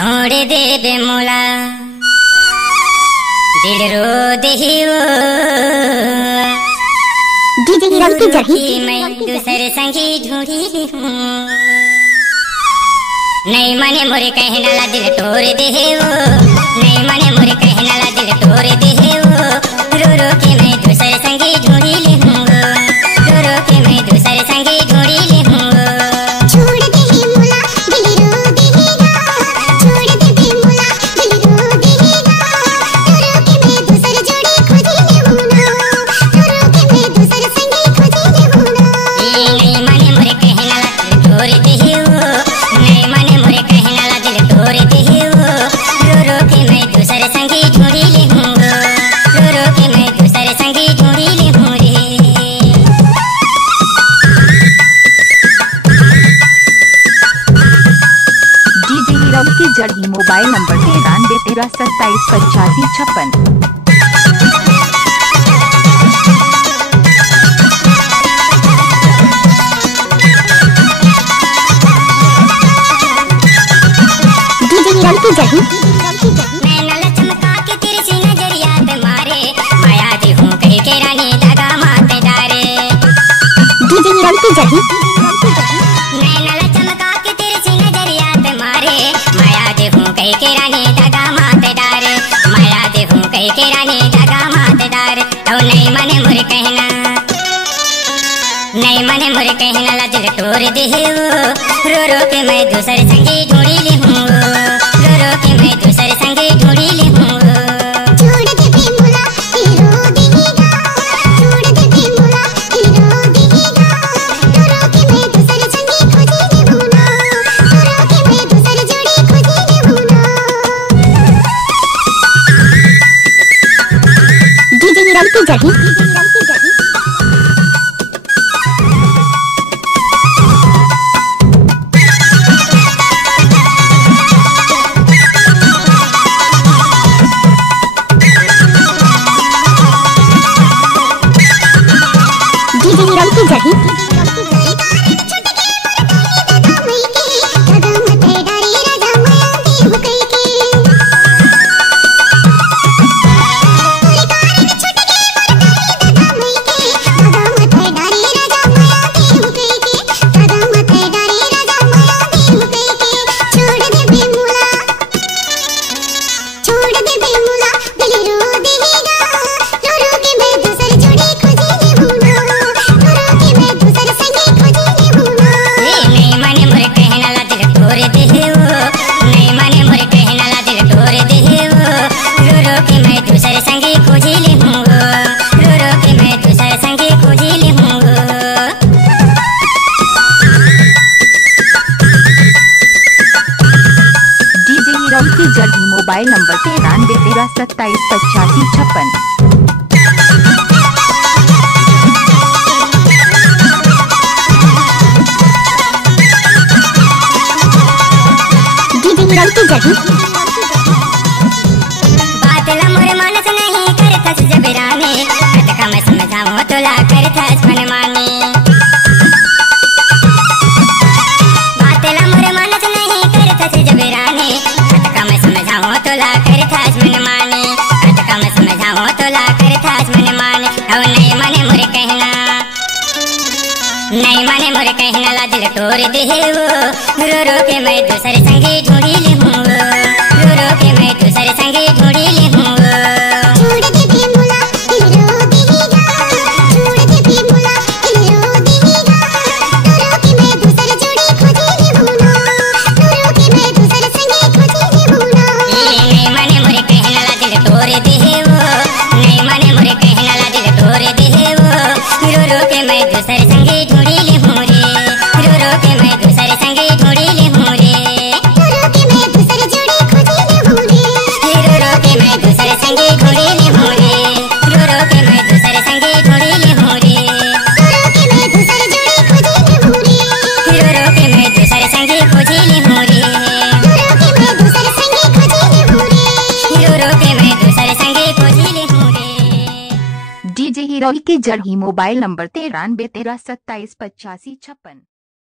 छोड़ दे बे मोला दिल रो दे वो डीजे हीरो की जगह मैं दूसरे संगी ढूंढी हूँ। नहीं मने मोरे कहना ला दिल तोड़ दे वो, नहीं मने मोरे कहना ला दिल तोड़ दे वो। रो रो के मैं दूसरे संगी ढूंढी ली हूँ, रो रो के मैं दूसरे संगी ढूंढी ली हूँ। छोड़ दे हे मोला दिल रो देगा, छोड़ दे बे मोला दिल रो देगा। रो रो के मैं दूसरे जोड़ी खोजी ले हूँ ना, रो रो के मैं दूसरे संगी खोजी ले हूँ ना। नहीं मने मोरे कहना ला दिल तोड़ दे वो, नहीं मने मोरे कहना ला दिल तोड़ दे वो। रो रो के मैं दूसरे संगी ढूंढी ली हूँ, रो रो के मैं दूसरे संगी ढूंढी ली हूँ रे। डीजे हीरो की जड़ी मोबाइल नंबर 93 13 27 85 56। डीजे हीरो की जगह मैं नल चमका के तेरे से नजरिया पे मारे, माया दी हूँ कह के रानी दगा माते डारे। डीजे हीरो की जगह मैं नल चमका के तेरे से नजरिया पे मारे, माया दी हूँ कह के रानी दगा माते डारे, माया दी हूँ कह के रानी दगा माते डारे। तो नहीं मने मुझे कहना, नहीं मने मुझे कहना ला दिल तोड़ दे वो। रो रो के मैं दूसरे संगी ढूंढी ली हूँ, रो रो के मैं दूसरे संगी ढूंढी ली हूँ। छोड़ दे बे मोला दिल रो देगा, छोड़ दे बे मोला दिल रो देगा। रो रो के मैं दूसरे संगी खोजी ले हूँ ना, रो रो के मैं दूसरे जोड़ी खोजी ले हूँ ना। डीजे हीरो की जगह डीजे हीरो की जगह की जड़ी मोबाइल नंबर 93 13 27 85 56। डीजे हीरो की जगह बातला मोरे मानस नहीं करथस जबराने, कटका मैं समझाऊं तोला करथस मनमाने। बातला मोरे मानस नहीं करथस जबराने, कटका मैं समझाऊं तोला करथस मनमाने, कटका मैं समझाऊं तोला करथस मनमाने। अब नहीं मने मोरे कहना, नहीं मने मोरे कहना ला दिल तोड़ दे वो। रो रो के मैं दूसरे संगी ढूंढी ली हूँ, रो रो के मैं दूसरे संगी ढूंढी ली हूँ। छोड़ दे बे मोला दिल रो देगा, छोड़ दे बे मोला दिल रो देगा। रो रो के मैं दूसरे जोड़ी खोजी ले हूँ ना, रो रो के मैं दूसरे संगी खोजी ले हूँ ना। नहीं मने मोरे कहना ला दिल तोड़ दे वो, नहीं मने मोरे कहना ला दिल तोड़ दे वो। रो रो के मैं दूसरे संगी ढूंढी ली हूँ रे, रो रो के मैं दूसरे संगी ढूंढी ली हूँ रे। रो रो के मैं दूसरे जोड़ी खोजी ले हूँ रे, रो रो के मैं दूसरे संगी ढूंढी ली हूँ रे, रो रो के मैं दूसरे संगी ढूंढी ली हूँ रे। रो रो के मैं दूसरे जोड़ी खोजी ले हूँ रे, रो रो के मैं दूसरे संगी खोजी ली हूँ रे, रो रो के मैं दूसरे संगी खोजी ले हूँ रे। रो रो के मैं दूसरे संगी खोजी ली हूँ रे। डीजे हीरो की जड़ी मोबाइल नंबर 93 13 27 85 56।